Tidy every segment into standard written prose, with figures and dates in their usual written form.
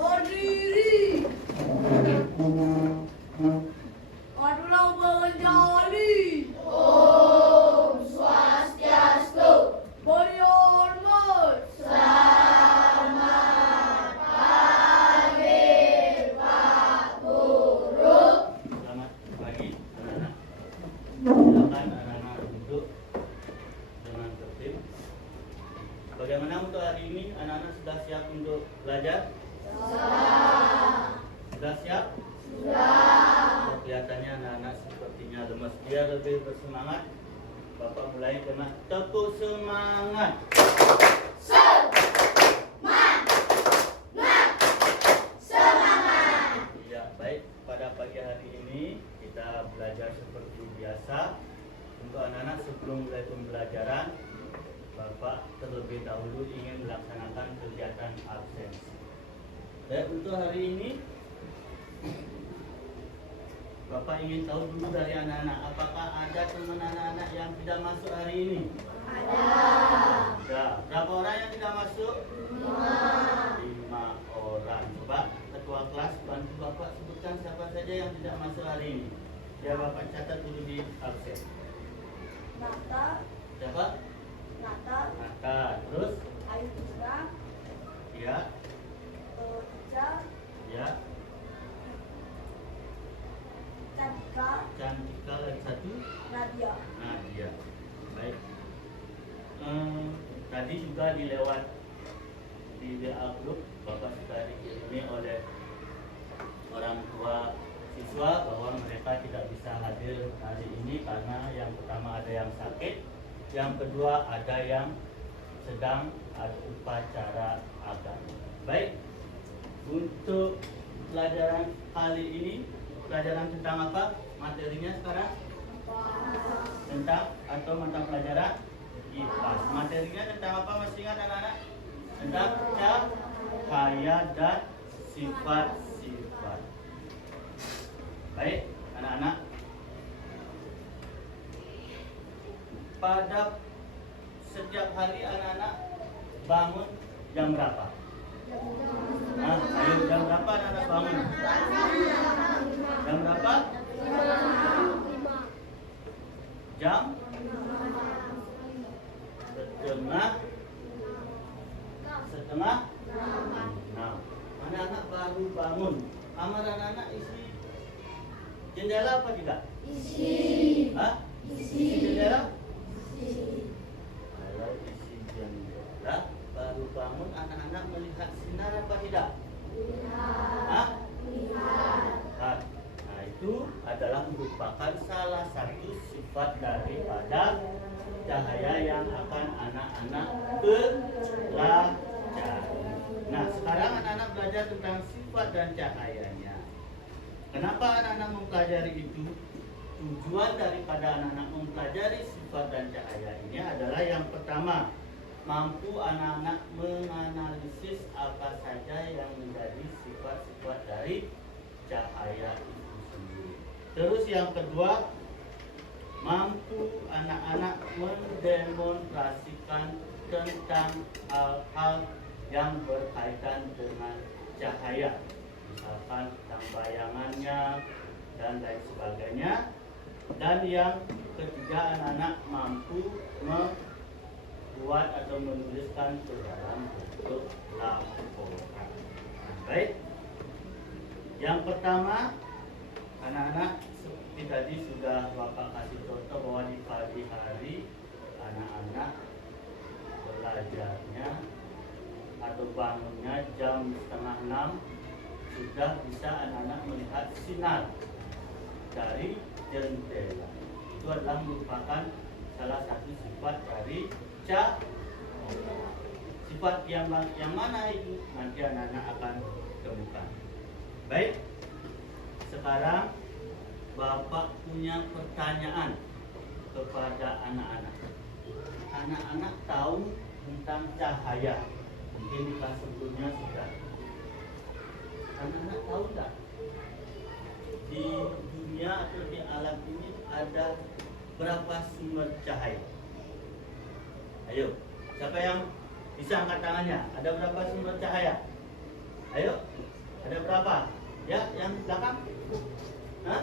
Berdiri. Adalah menjadi. Om Swastiastu. Berhormat. Selamat pagi Pak Guru. Selamat pagi anak-anak. Silakan anak-anak duduk dengan tertib. Bagaimana untuk hari ini? Anak-anak sudah siap untuk belajar? Sudah siap? Sudah. Kelihatannya anak-anak sepertinya lemas. Biar lebih bersemangat, Bapak mulai dengan tepuk semangat. Semangat. Ya, baik. Pada pagi hari ini kita belajar seperti biasa. Untuk anak-anak sebelum mulai pembelajaran, Bapak terlebih dahulu ingin melaksanakan kegiatan absensi. Baik, untuk hari ini Bapak ingin tahu dulu dari anak-anak, apakah ada teman anak-anak yang tidak masuk hari ini? Ada. Berapa orang yang tidak masuk? 5 orang. Coba ketua kelas bantu Bapak sebutkan siapa saja yang tidak masuk hari ini. Biar Bapak catat dulu di absen. Nata. Siapa? Nata. Nata. Terus? Ayu Pusra. Ya. Ica. Ya. Cantika. Cantika lagi satu. Nadia. Nadia. Baik. Tadi juga dilewat di WA group, Bapak sudah dikirimi oleh orang tua siswa bahwa mereka tidak bisa hadir hari ini karena yang pertama ada yang sakit, yang kedua ada yang sedang ada upacara agama. Baik, untuk pelajaran kali ini, pelajaran tentang apa? Materinya sekarang? Tentang atau mata pelajaran IPA. Materinya tentang apa? Masih ingat anak-anak? Tentang cahaya dan sifat-sifat. Baik, anak-anak. Pada setiap hari anak-anak bangun jam berapa? Nah, ayo jam berapa anak-anak bangun? Jam berapa? Jam setengah 6. Anak-anak baru bangun. Kamar anak-anak isi jendela apa tidak? Isi. Hah? Isi. Jendela? Isi. Kalau isi jendela baru bangun, anak-anak melihat sinar apa tidak? Hah? Lihat. Nah, itu adalah merupakan salah satu sifat daripada cahaya yang akan anak-anak pelajari. Nah, sekarang anak-anak belajar tentang sifat dan cahayanya. Kenapa anak-anak mempelajari itu? Tujuan daripada anak-anak mempelajari sifat dan cahaya ini adalah yang pertama, mampu anak-anak menganalisis apa saja yang menjadi sifat-sifat dari cahaya itu sendiri. Terus yang kedua, mampu anak-anak mendemonstrasikan tentang hal-hal yang berkaitan dengan cahaya, misalkan tentang bayangannya dan lain sebagainya. Dan yang ketiga, anak-anak mampu membuat atau menuliskan ke dalam bentuk laporan. Baik, yang pertama, anak-anak seperti tadi sudah Bapak kasih contoh bahwa di pagi hari anak-anak belajarnya atau bangunnya jam setengah 6, sudah bisa anak-anak melihat sinar dari jendela. Itu adalah merupakan salah satu sifat dari cahaya. Sifat yang mana itu nanti anak-anak akan temukan. Baik, sekarang Bapak punya pertanyaan kepada anak-anak. Anak-anak tahu tentang cahaya. Mungkin di kelas sebelumnya sudah. Anak-anak tahu tak? Di dunia atau di alam ini ada berapa sumber cahaya? Ayo, siapa yang bisa angkat tangannya? Ada berapa sumber cahaya? Ayo. Ada berapa? Ya, yang di belakang? Hah?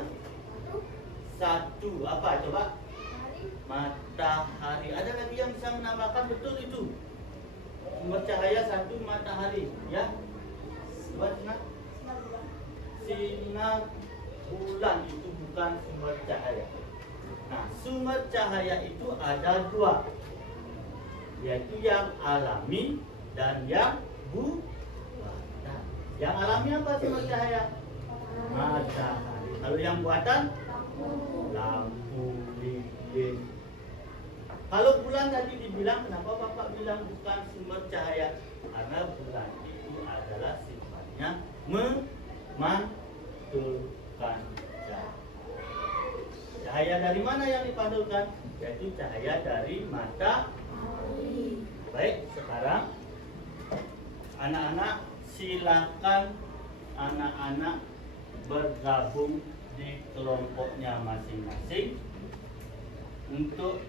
Satu. Apa coba? Matahari. Ada lagi yang bisa menambahkan? Betul itu. Sumber cahaya satu matahari. Ya. Coba sinar. Sinar bulan itu bukan sumber cahaya. Nah, sumber cahaya itu ada dua, yaitu yang alami dan yang buatan. Yang alami apa sumber cahaya? Matahari. Kalau yang buatan? Lampu lilin. Kalau bulan tadi dibilang, kenapa Bapak bilang bukan sumber cahaya? Karena bulan itu adalah sifatnya memantulkan cahaya. Cahaya dari mana yang dipantulkan? Yaitu cahaya dari matahari. Baik, sekarang anak-anak silakan anak-anak bergabung di kelompoknya masing-masing untuk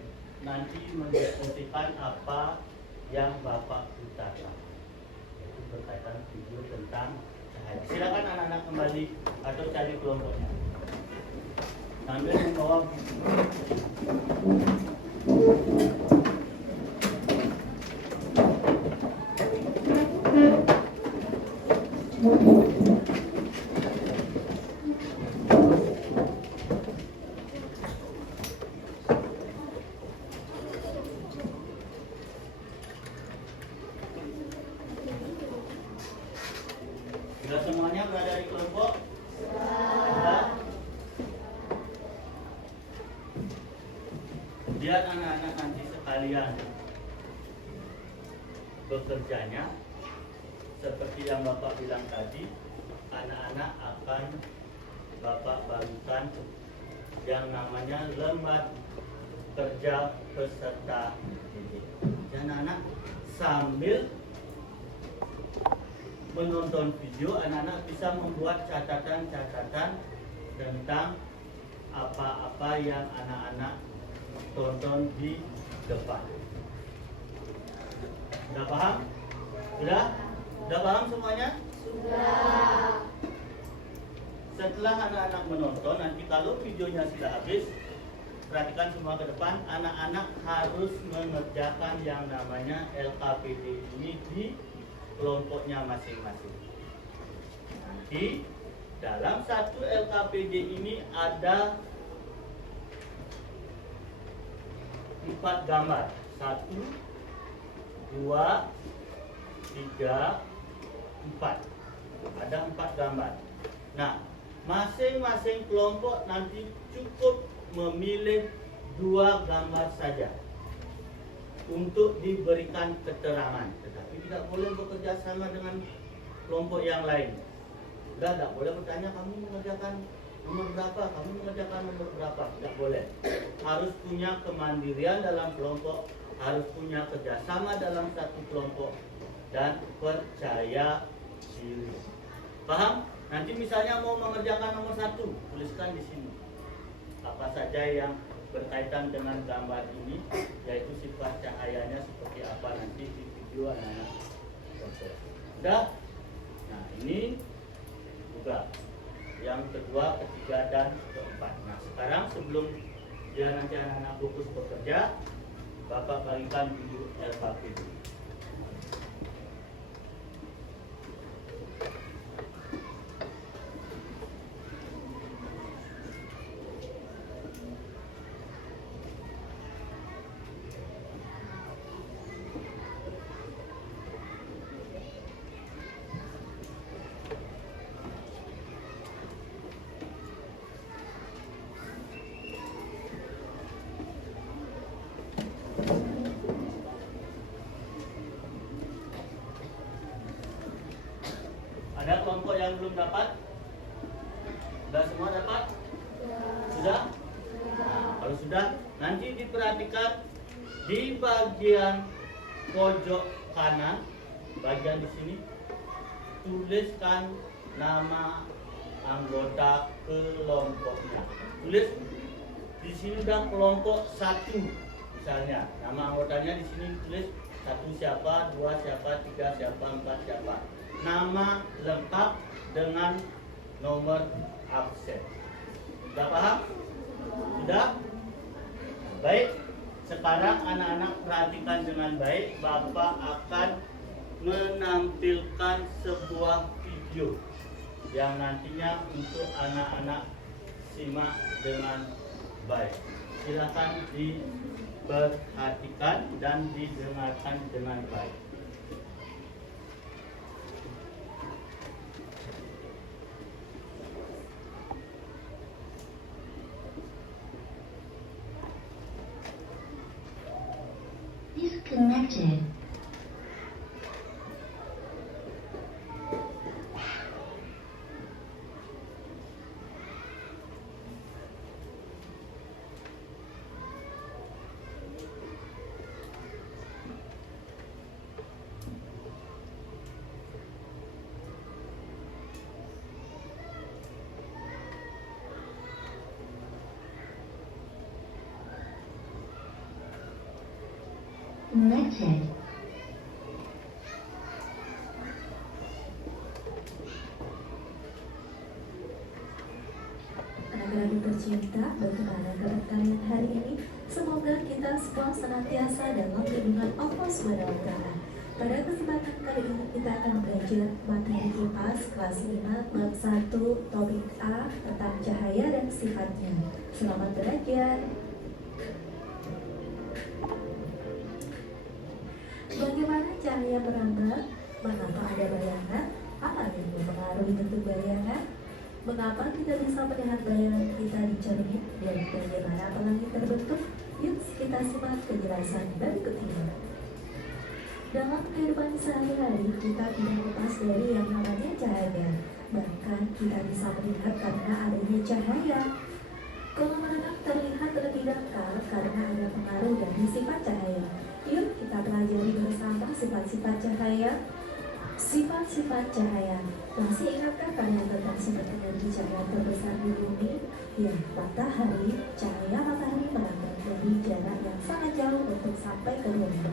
nanti mendiskusikan apa yang Bapak utarakan. Itu berkaitan video tentang cahaya. Silakan anak-anak kembali atau cari kelompoknya sambil membawa sudah semuanya berada di kelompok? Sudah. Biar anak-anak nanti sekalian bekerjanya seperti yang Bapak bilang tadi, anak-anak akan Bapak bagikan yang namanya lembar kerja peserta didik. Dan anak-anak sambil menonton video, anak-anak bisa membuat catatan-catatan tentang apa-apa yang anak-anak tonton di depan. Sudah paham? Sudah? Sudah paham semuanya? Sudah. Setelah anak-anak menonton, nanti kalau videonya sudah habis, perhatikan semua ke depan, anak-anak harus mengerjakan yang namanya LKPD ini di kelompoknya masing-masing. Nanti dalam satu LKPD ini ada 4 gambar. 1, 2, 3, 4. Ada 4 gambar. Nah, masing-masing kelompok nanti cukup memilih 2 gambar saja untuk diberikan keterangan, tetapi tidak boleh bekerja sama dengan kelompok yang lain. Sudah tidak boleh bertanya, kamu mengerjakan nomor berapa, kamu mengerjakan nomor berapa, tidak boleh. Harus punya kemandirian dalam kelompok, harus punya kerjasama dalam satu kelompok, dan percaya diri. Paham? Nanti misalnya mau mengerjakan nomor 1, tuliskan di sini apa saja yang berkaitan dengan gambar ini, yaitu sifat cahayanya seperti apa nanti di video anak-anak. Sudah? Nah, ini juga yang kedua, ketiga, dan keempat. Nah, sekarang sebelum dia nanti anak-anak fokus bekerja, Bapak bagikan dulu LKPD. Ada kelompok yang belum dapat? Sudah semua dapat? Sudah? Nah, kalau sudah, nanti diperhatikan di bagian pojok kanan, bagian di sini, tuliskan nama anggota kelompoknya. Tulis di sini udah kelompok 1 misalnya, nama anggotanya di sini tulis 1 siapa, 2 siapa, 3 siapa, 4 siapa. Nama lengkap dengan nomor absen. Sudah paham? Sudah? Baik, sekarang anak-anak perhatikan dengan baik. Bapak akan menampilkan sebuah video yang nantinya untuk anak-anak simak dengan baik. Silakan diperhatikan dan didengarkan dengan baik. Disconnected. Connected. Anak-anak tercinta, bagaimana kabar kalian hari ini? Semoga kita semua senantiasa dalam lindungan Allah SWT. Pada kesempatan kali ini kita akan belajar materi IPAS kelas 5 bab 1 topik A tentang cahaya dan sifatnya. Selamat belajar. Bagaimana cahaya merambat? Mengapa ada bayangan? Apa yang mempengaruhi bentuk bayangan? Mengapa kita bisa melihat bayangan kita di cermin dan bagaimana pelangi terbentuk? Yuk kita simak penjelasan berikut ini. Dalam kehidupan sehari-hari kita tidak lepas dari yang namanya cahaya. Bahkan kita bisa melihat karena adanya cahaya. Kemenangan terlihat lebih dangkal karena ada pengaruh dari sifat cahaya. Yuk kita pelajari bersama sifat-sifat cahaya. Sifat-sifat cahaya. Masih ingatkah kalian tentang sumber energi cahaya terbesar di bumi? Ya, matahari. Cahaya matahari merambat dari jarak yang sangat jauh untuk sampai ke bumi.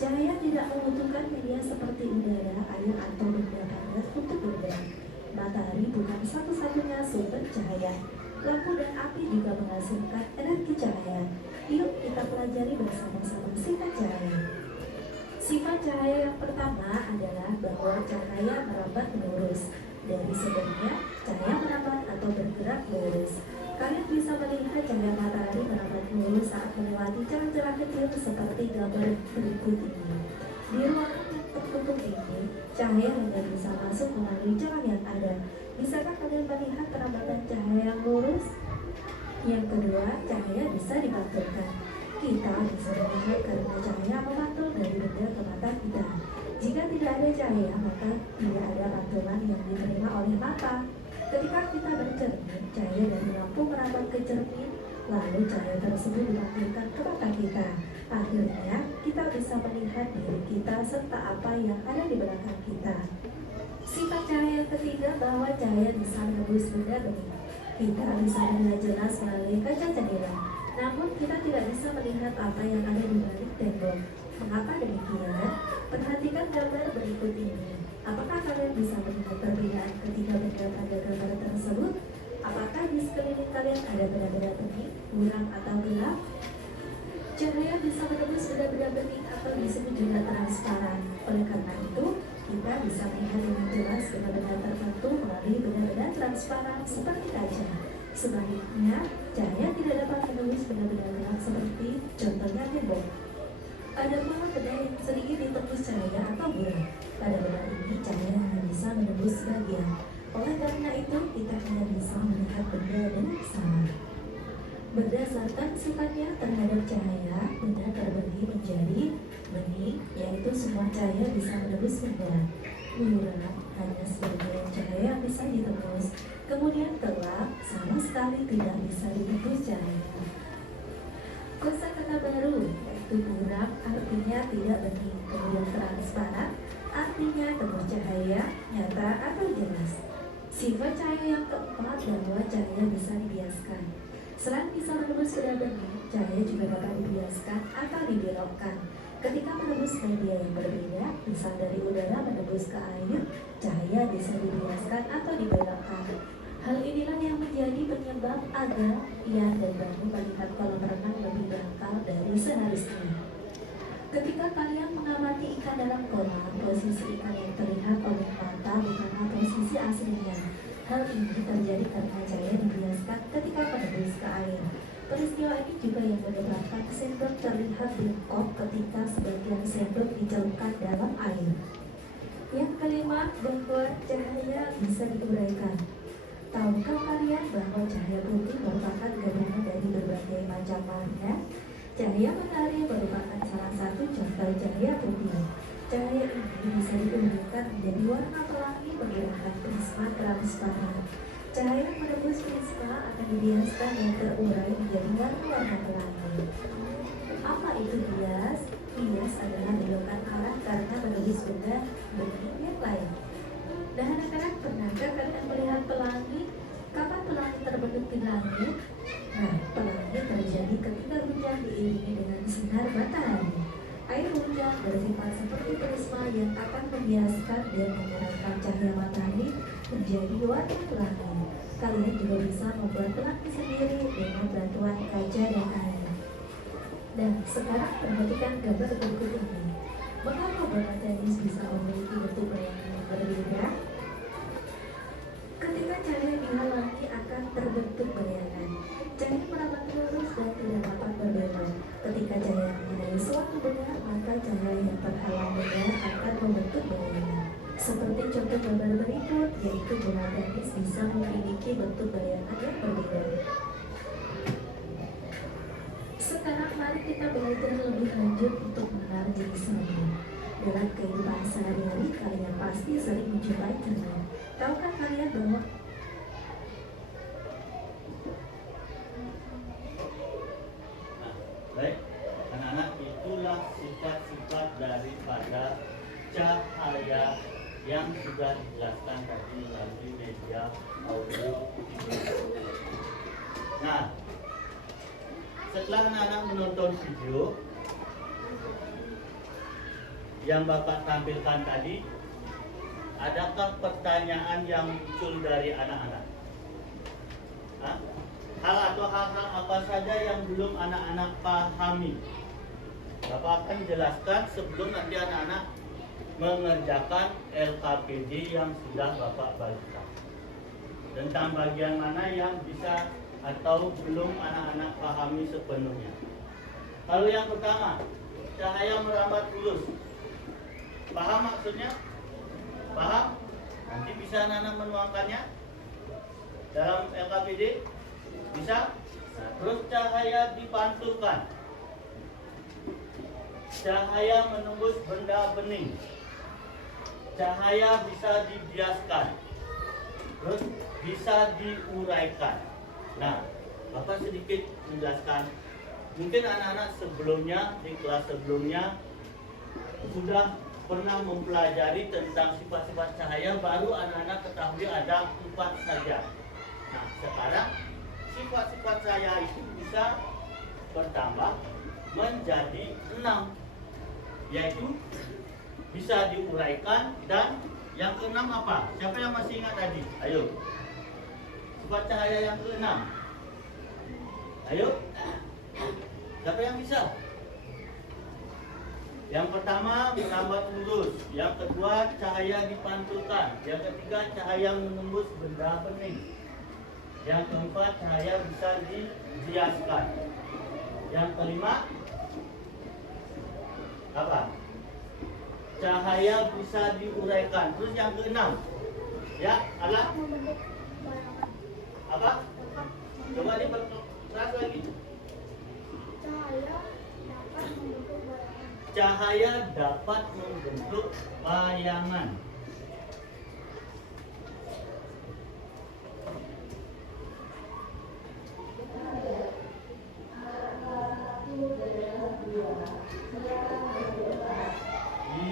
Cahaya tidak membutuhkan media seperti udara, air, atau benda padat untuk bergerak. Matahari bukan satu-satunya sumber cahaya. Lampu dan api juga menghasilkan energi cahaya. Yuk kita pelajari bersama-sama sifat cahaya. Sifat cahaya yang pertama adalah bahwa cahaya merambat lurus. Dari sumbernya, cahaya merambat atau bergerak lurus. Kalian bisa melihat cahaya matahari merambat lurus saat melewati celah-celah kecil seperti gambar berikut ini. Di ruangan yang tertutup ini, cahaya hanya bisa masuk melalui celah yang ada. Bisakah kalian melihat perambatan cahaya yang lurus? Yang kedua, cahaya bisa dipantulkan. Kita bisa melihat karena cahaya memantul dari benda ke mata kita. Jika tidak ada cahaya, maka tidak ada pantulan yang diterima oleh mata. Ketika kita bercermin, cahaya dari lampu merambat ke cermin, lalu cahaya tersebut dipantulkan ke mata kita. Akhirnya, kita bisa melihat diri kita serta apa yang ada di belakang kita. Sifat cahaya ketiga bahwa cahaya bisa menembus benda bening. Kita bisa melihat jelas melalui kaca jendela, namun kita tidak bisa melihat apa yang ada di balik tembok. Mengapa demikian? Perhatikan gambar berikut ini. Apakah kalian bisa melihat perbedaan ketika berada pada gambar tersebut? Apakah di sekeliling kalian ada benda-benda bening, buram atau gelap? Cahaya bisa menembus benda-benda bening atau disebut juga transparan. Oleh karena itu, kita bisa melihat dengan jelas benda-benda tertentu melalui benda-benda transparan seperti kaca. Sebaliknya, cahaya tidak dapat menembus benda-benda gelap seperti contohnya tembok. Ada pula benda yang sedikit ditembus cahaya atau buram. Pada benda ini, cahaya hanya bisa menembus sebagian. Oleh karena itu, kita hanya bisa melihat benda dengan sama. Berdasarkan sifatnya terhadap cahaya, benda terbagi menjadi bening, yaitu semua cahaya bisa menembus benda. Buram hanya sebagian cahaya yang bisa ditembus. Kemudian gelap sama sekali tidak bisa ditembus cahaya. Kosakata baru, yaitu buram artinya tidak bening. Kemudian transparan artinya tembus cahaya nyata atau jelas. Sifat cahaya yang keempat bahwa cahaya bisa dibiaskan. Selain bisa menembus benda bening, cahaya juga dapat dibiaskan atau dibelokkan. Ketika menembus media yang berbeda, misal dari udara menembus ke air, cahaya bisa dibiaskan atau dibelokkan. Hal inilah yang menjadi penyebab agar Ian dan Bani melihat kolam renang lebih dangkal dari seharusnya. Ketika kalian mengamati ikan dalam kolam, posisi ikan yang terlihat oleh mata bukanlah posisi aslinya. Hal ini terjadi karena cahaya dibiaskan ketika menembus ke air. Peristiwa ini juga yang menyebabkan sendok terlihat bengkok ketika sebagian sendok dicelupkan dalam air. Yang kelima, bahwa cahaya bisa diuraikan. Tahukah kalian bahwa cahaya putih merupakan gabungan dari berbagai macam warna? Cahaya matahari merupakan salah satu contoh cahaya putih. Cahaya ini bisa diuraikan menjadi warna pelangi menggunakan prisma transparan. Cahaya menembus prisma akan dibiaskan yang terurai menjadi warna-warna pelangi. Apa itu bias? Bias adalah belokan arah karena menembus benda bening yang lain. Dan anak-anak, pernahkah kalian melihat pelangi? Kapan pelangi terbentuk di langit? Nah, pelangi terjadi ketika hujan diiringi dengan sinar matahari. Air hujan bersifat seperti prisma yang akan membiaskan dan menyerahkan cahaya matahari menjadi warna pelangi. Kalian juga bisa membuat pelangi sendiri dengan bantuan kaca dan air. Dan sekarang perhatikan gambar berikut ini. Mengapa bola tenis bisa memiliki bentuk bayangan yang berbeda? Ketika cahaya dihalangi akan terbentuk bayangan. Cahaya merambat lurus dan tidak dapat berbelok. Ketika cahaya mengenai suatu benda, maka cahaya yang terhalang benda akan membentuk bayangan. Seperti contoh gambar berikut, yaitu bola tenis bisa memiliki bentuk bayangan yang berbeda. Sekarang mari kita belajar lebih lanjut untuk mengenal jenis cermin. Dalam kehidupan sehari-hari, kalian pasti sering menjumpai cermin. Tahukah kalian bahwa Baik, anak-anak, itulah sifat-sifat daripada cahaya yang sudah dijelaskan tadi melalui media audio video. Nah, setelah anak-anak menonton video yang Bapak tampilkan tadi, adakah pertanyaan yang muncul dari anak-anak? Hal atau hal-hal apa saja yang belum anak-anak pahami? Bapak akan jelaskan sebelum nanti anak-anak mengerjakan LKPD yang sudah Bapak bagikan. Tentang bagian mana yang bisa atau belum anak-anak pahami sepenuhnya. Kalau yang pertama, cahaya merambat lurus. Paham maksudnya? Paham? Nanti bisa anak-anak menuangkannya dalam LKPD? Bisa? Nah, terus cahaya dipantulkan. Cahaya menembus benda bening. Cahaya bisa dibiaskan. Terus bisa diuraikan. Nah, Bapak sedikit menjelaskan. Mungkin anak-anak sebelumnya, di kelas sebelumnya, sudah pernah mempelajari tentang sifat-sifat cahaya, baru anak-anak ketahui ada 4 saja. Nah, sekarang sifat-sifat cahaya itu bisa bertambah menjadi 6, yaitu bisa diuraikan, dan yang ke-6 apa? Siapa yang masih ingat tadi? Ayo. Sifat cahaya yang ke-6. Ayo. Siapa yang bisa? Yang pertama, merambat lurus. Yang kedua, cahaya dipantulkan. Yang ketiga, cahaya menembus benda bening. Yang keempat, cahaya bisa dibiaskan. Yang kelima, apa? Cahaya bisa diuraikan. Terus yang keenam, ya, alat apa? Coba diperkeras lagi. Cahaya dapat membentuk bayangan.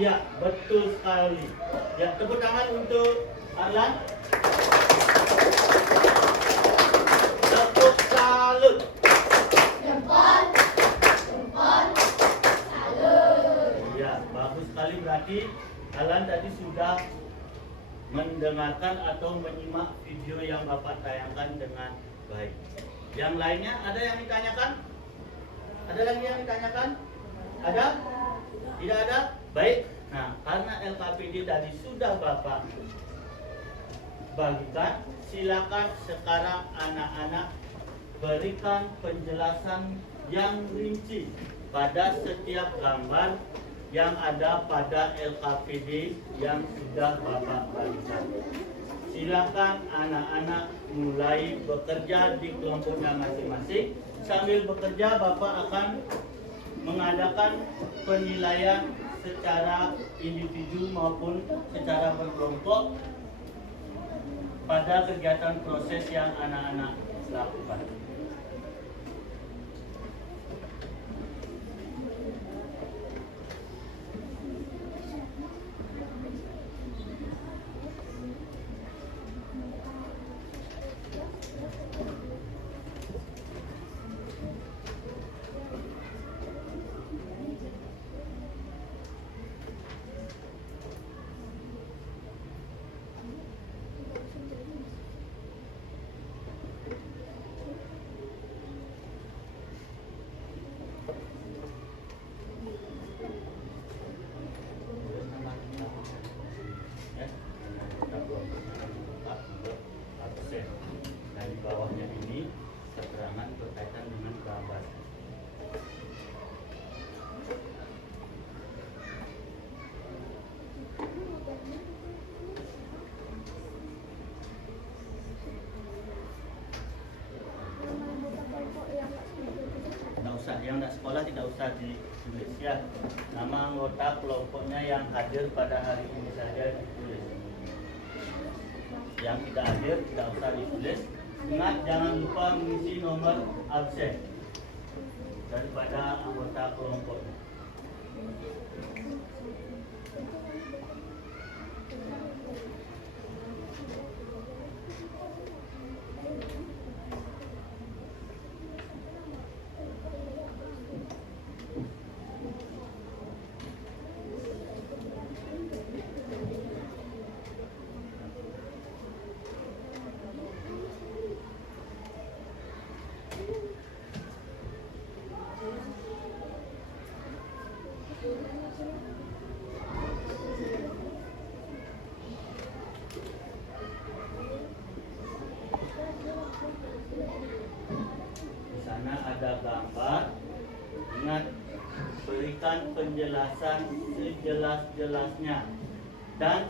Iya, betul sekali. Ya, tepuk tangan untuk Arlan. Tepuk salut. Jempol, salut. berarti kalian tadi sudah mendengarkan atau menyimak video yang Bapak tayangkan dengan baik. Yang lainnya ada yang ditanyakan? Ada lagi yang ditanyakan? Ada? Tidak ada? Baik. Nah, karena LKPD tadi sudah Bapak bagikan, silakan sekarang anak-anak berikan penjelasan yang rinci pada setiap gambar yang ada pada LKPD yang sudah Bapak bagikan. Silakan anak-anak mulai bekerja di kelompoknya masing-masing. Sambil bekerja, Bapak akan mengadakan penilaian secara individu maupun secara berkelompok pada kegiatan proses yang anak-anak lakukan. Dan di bawahnya ini keterangan berkaitan dengan gambar. Tidak usah, yang tidak sekolah tidak usah ditulis ya. Nama anggota kelompoknya yang hadir pada hari ini saja ditulis. Yang tidak hadir tidak usah ditulis. Ingat, jangan lupa mengisi nomor absen daripada anggota kelompoknya. Di sana ada gambar. Ingat, berikan penjelasan sejelas-jelasnya. Dan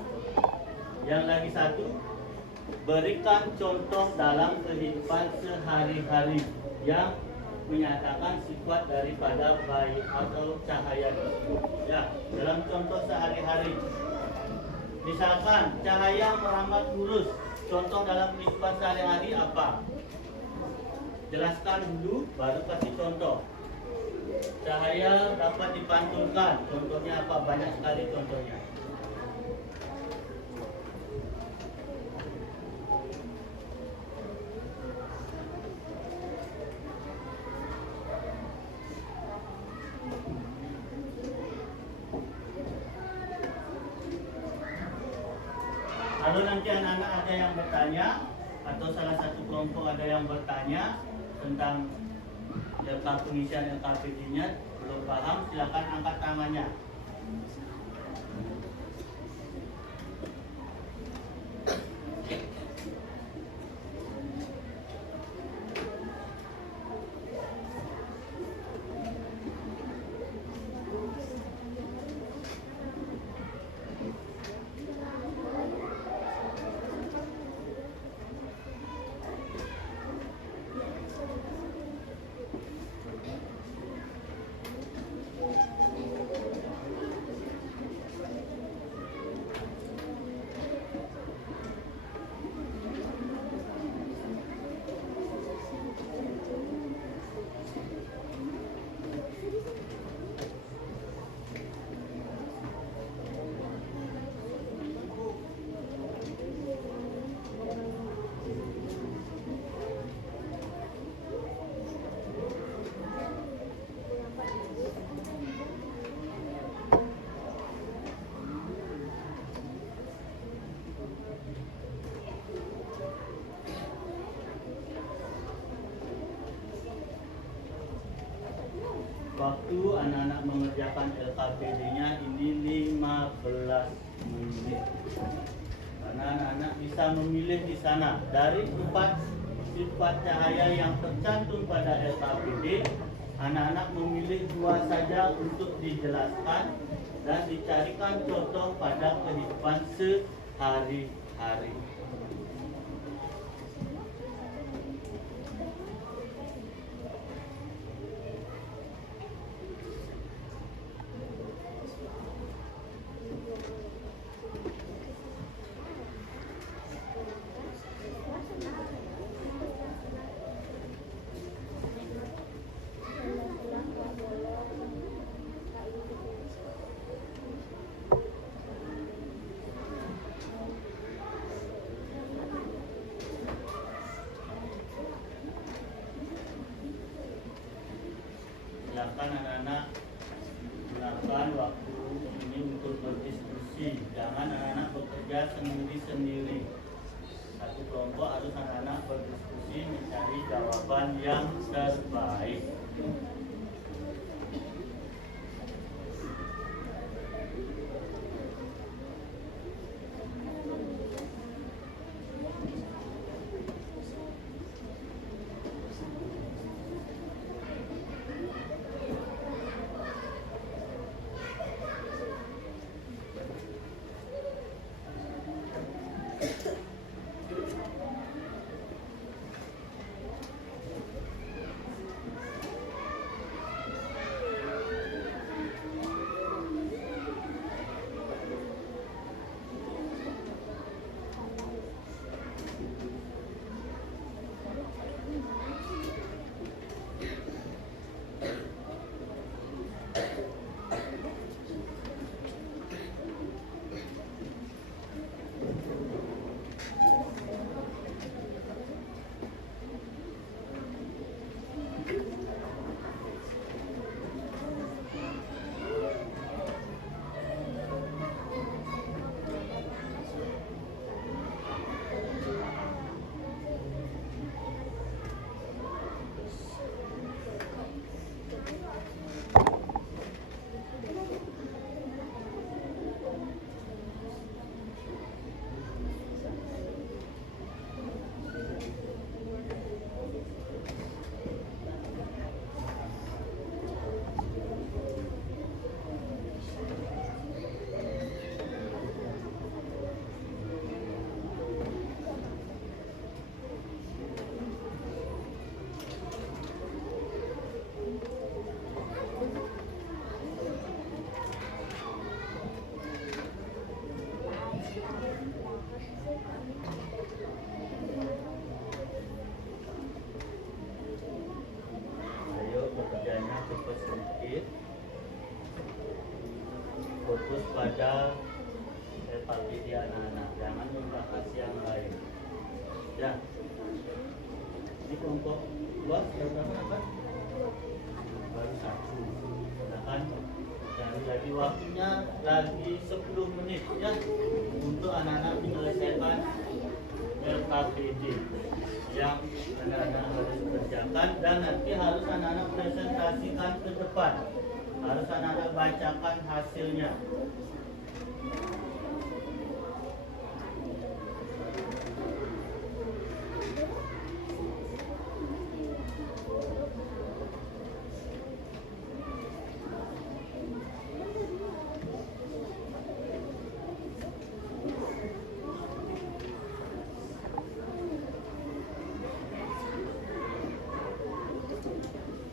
yang lagi satu, berikan contoh dalam kehidupan sehari-hari yang menyatakan sifat daripada bayi atau cahaya tersebut. Ya, dalam contoh sehari-hari. Misalkan cahaya merambat lurus. Contoh dalam kehidupan sehari-hari apa? Jelaskan dulu, baru kasih contoh. Cahaya dapat dipantulkan. Contohnya apa? Banyak sekali contohnya. Kalau nanti anak-anak ada yang bertanya atau salah satu kelompok ada yang bertanya tentang pengisian LKPD-nya belum paham, silakan angkat tangannya. Waktu anak-anak mengerjakan LKPD-nya ini 15 menit. Karena anak-anak bisa memilih di sana dari 4 sifat cahaya yang tercantum pada LKPD. Anak-anak memilih 2 saja untuk dijelaskan dan dicarikan contoh pada kehidupan sehari-hari. Silakan anak-anak gunakan waktu ini untuk berdiskusi. Jangan anak-anak bekerja sendiri-sendiri. Satu kelompok harus anak-anak berdiskusi mencari jawaban yang terbaik. Fokus pada LKPD anak-anak, jangan membahas yang lain. Ya, ini kelompok luas yang berapa? Baru 1. Silakan. Dan lagi waktunya lagi 10 menit ya untuk anak-anak menyelesaikan LKPD yang anak-anak harus kerjakan, dan nanti harus anak-anak presentasikan ke depan. Harus anak-anak bacakan hasilnya.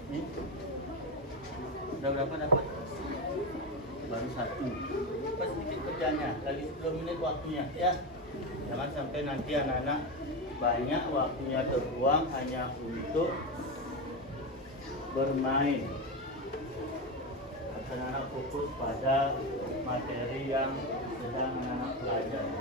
Ini udah berapa dapat? Baru 1. Pas sedikit kerjanya, lagi 10 menit waktunya ya. Jangan sampai nanti anak-anak banyak waktunya terbuang hanya untuk bermain. Anak-anak fokus pada materi yang sedang anak-anak pelajari.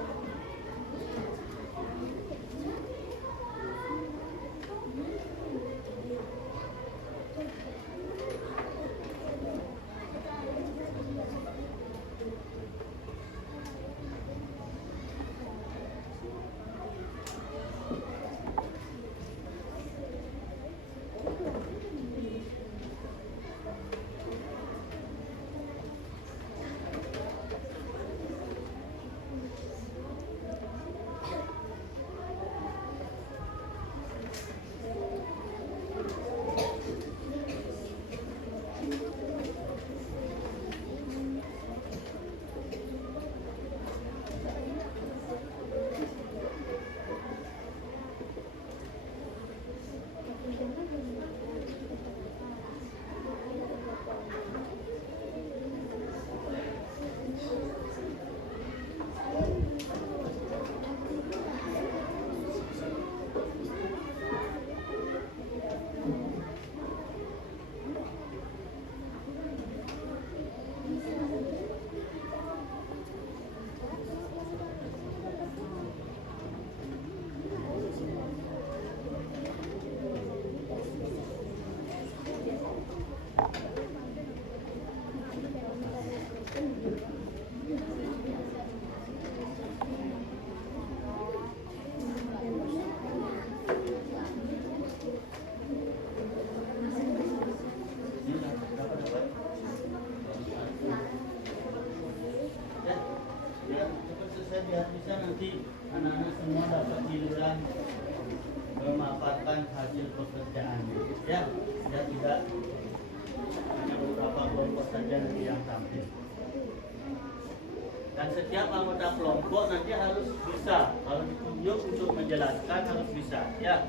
semua dapat giliran memaparkan hasil pekerjaan. Ya, tidak hanya beberapa kelompok saja nanti yang tampil. Dan setiap anggota kelompok nanti harus bisa, kalau ditunjuk untuk menjelaskan harus bisa. Ya.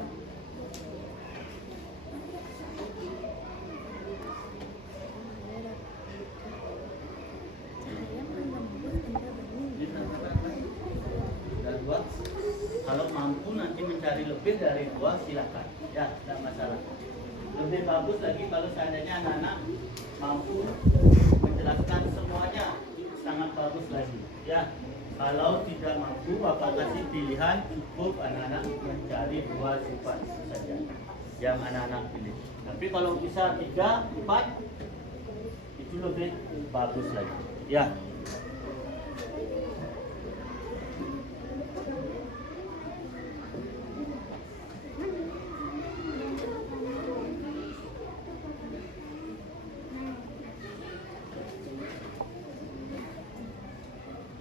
Kalau mampu nanti mencari lebih dari 2 silakan, ya tidak masalah. Lebih bagus lagi kalau seandainya anak-anak mampu menjelaskan semuanya, sangat bagus lagi. Ya, kalau tidak mampu, Bapak kasih pilihan, cukup anak-anak mencari 2 sifat saja yang anak-anak pilih. Tapi kalau bisa 3, 4, itu lebih bagus lagi. Ya.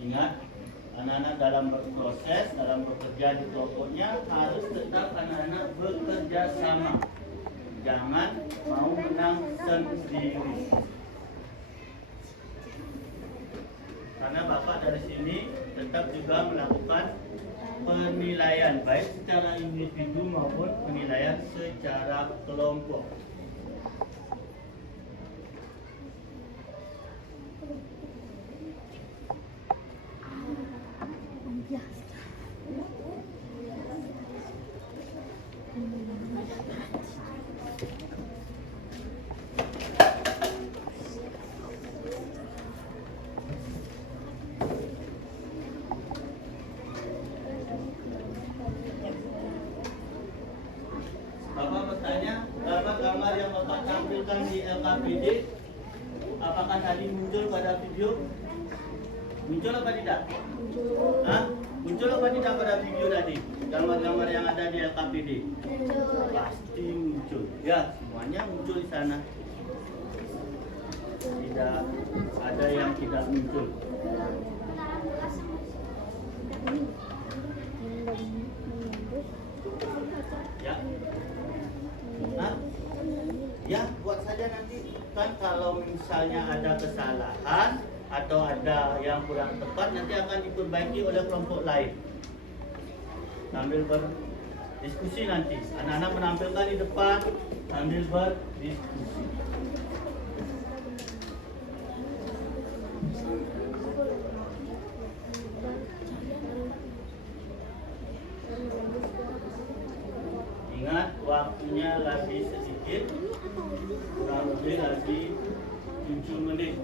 Ingat, anak-anak dalam berproses, dalam bekerja di kelompoknya harus tetap anak-anak bekerja sama. Jangan mau menang sendiri. Karena Bapak dari sini tetap juga melakukan penilaian, baik secara individu maupun penilaian secara kelompok. Bapak bertanya, dapat gambar yang Bapak tampilkan di LKPD, apakah tadi muncul pada video? Muncul apa tidak? Hah? Muncul apa tidak pada video tadi? Gambar-gambar yang ada di LKPD? Pasti muncul. Ya, semuanya muncul di sana. Tidak ada yang tidak muncul. Ya. Nah, ya buat saja nanti kan kalau misalnya ada kesalahan atau ada yang kurang tepat nanti akan diperbaiki oleh kelompok lain sambil berdiskusi nanti. Anak-anak menampilkan di depan sambil berdiskusi. Ingat, waktunya lagi sedikit, kurang lebih lagi 7 menit.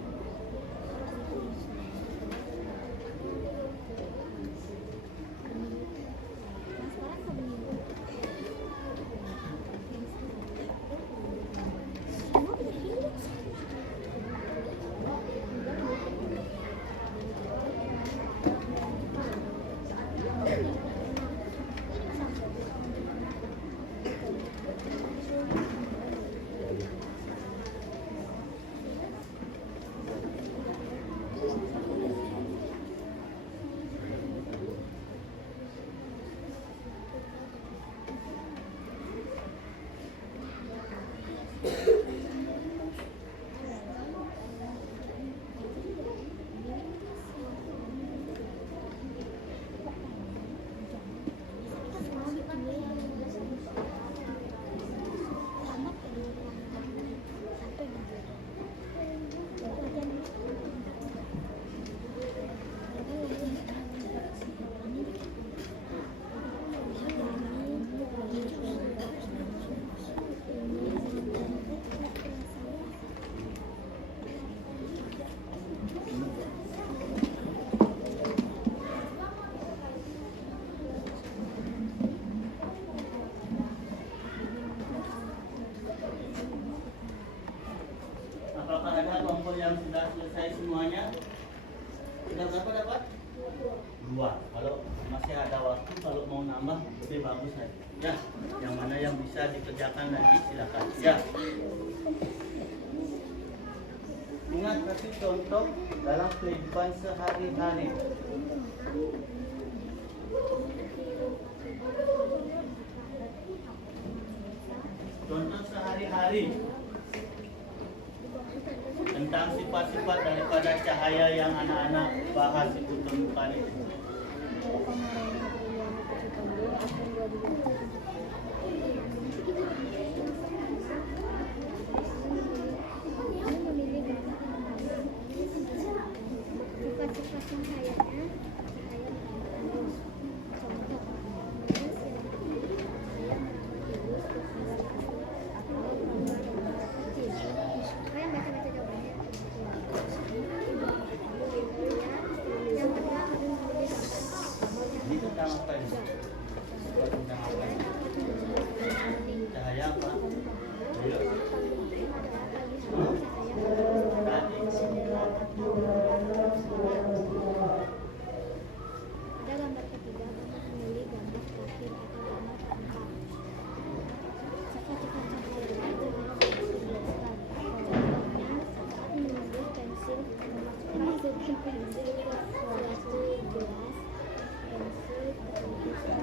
Apakah ada kelompok yang sudah selesai semuanya? Sudah berapa dapat? 2. Kalau masih ada waktu, kalau mau nambah lebih bagus lagi. Ya, yang mana yang bisa dikerjakan lagi silakan. Ya. Ingat kasih contoh dalam kehidupan sehari-hari. contoh sehari-hari tentang sifat-sifat daripada cahaya yang anak-anak bahas itu temukan itu. Ini tentang apa ini? Tentang apa ini? Cahaya apa? Ayo. Tadi. Pada gambar ketiga, kamu memilih gambar terakhir atau gambar keempat. Sifat-sifat cahaya dengan dijelaskan. Contohnya, saat mengambil pensil, memasukkan pensil ke suatu gelas, pensil tertulis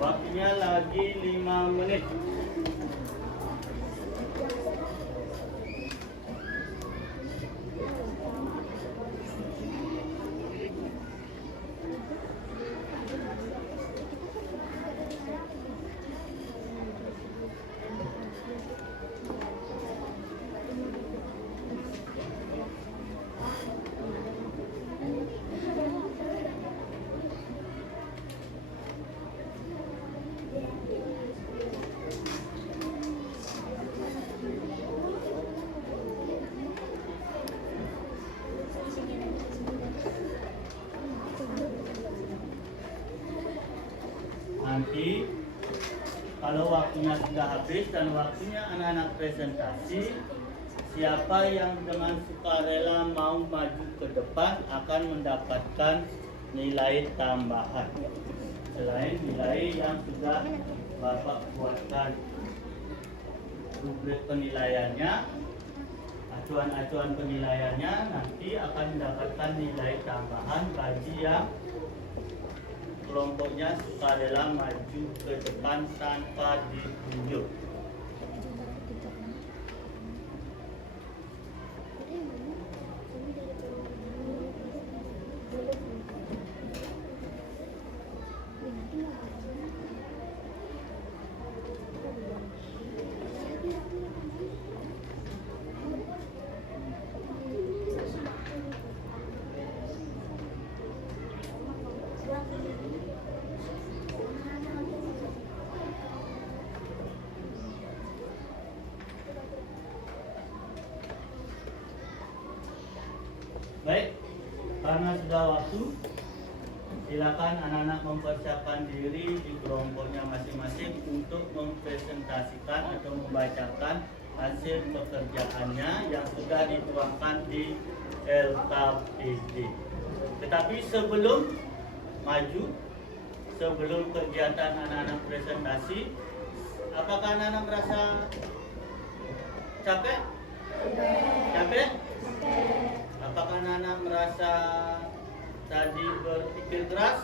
Waktunya lagi 5 menit. Nanti kalau waktunya sudah habis dan waktunya anak-anak presentasi, siapa yang dengan sukarela mau maju ke depan akan mendapatkan nilai tambahan selain nilai yang sudah Bapak buatkan rubrik penilaiannya, acuan-acuan penilaiannya, nanti akan mendapatkan nilai tambahan bagi yang kelompoknya sukarela maju ke depan tanpa ditunjuk. Baik, karena sudah waktu, silakan anak-anak mempersiapkan diri di kelompoknya masing-masing untuk mempresentasikan atau membacakan hasil pekerjaannya yang sudah dituangkan di LKPD. Tetapi sebelum maju, sebelum kegiatan anak-anak presentasi, apakah anak-anak merasa capek? Capek? Apakah anak-anak merasa tadi berpikir keras?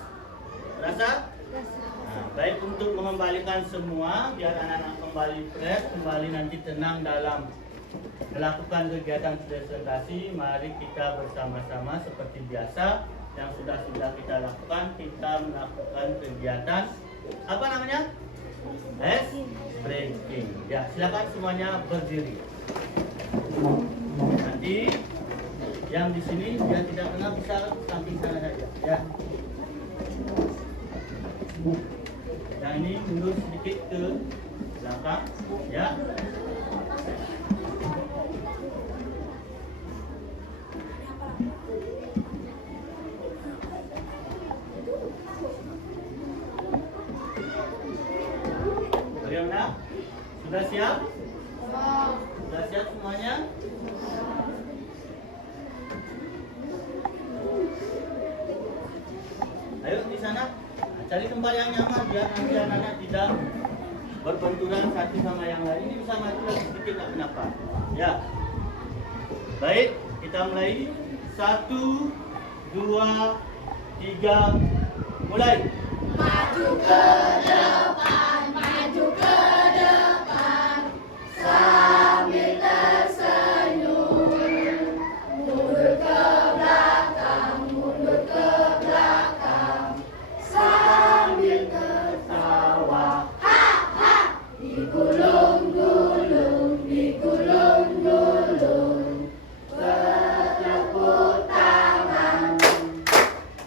Rasa? Nah, baik, untuk mengembalikan semua, biar anak-anak kembali fresh, kembali nanti tenang dalam melakukan kegiatan presentasi. Mari kita bersama-sama seperti biasa yang sudah kita lakukan, kita melakukan kegiatan apa namanya? Ice breaking. Ya, silakan semuanya berdiri. Nanti yang di sini yang tidak kenal bisa samping sana saja, ya. Yang ini mundur sedikit ke belakang, ya. Bagaimana? Sudah siap? Sudah siap semuanya? Ayo di sana cari tempat yang nyaman biar nanti anak-anak tidak berbenturan satu sama yang lain. Ini bisa maju lagi sedikit, tak kenapa. Ya. Baik, kita mulai. 1, 2, 3, mulai. Maju ke depan, maju ke depan, sambil tersenyum. Mundur ke belakang, mundur ke belakang, sambil tertawa. Ha ha, digulung-gulung, digulung-gulung, bertepuk tangan,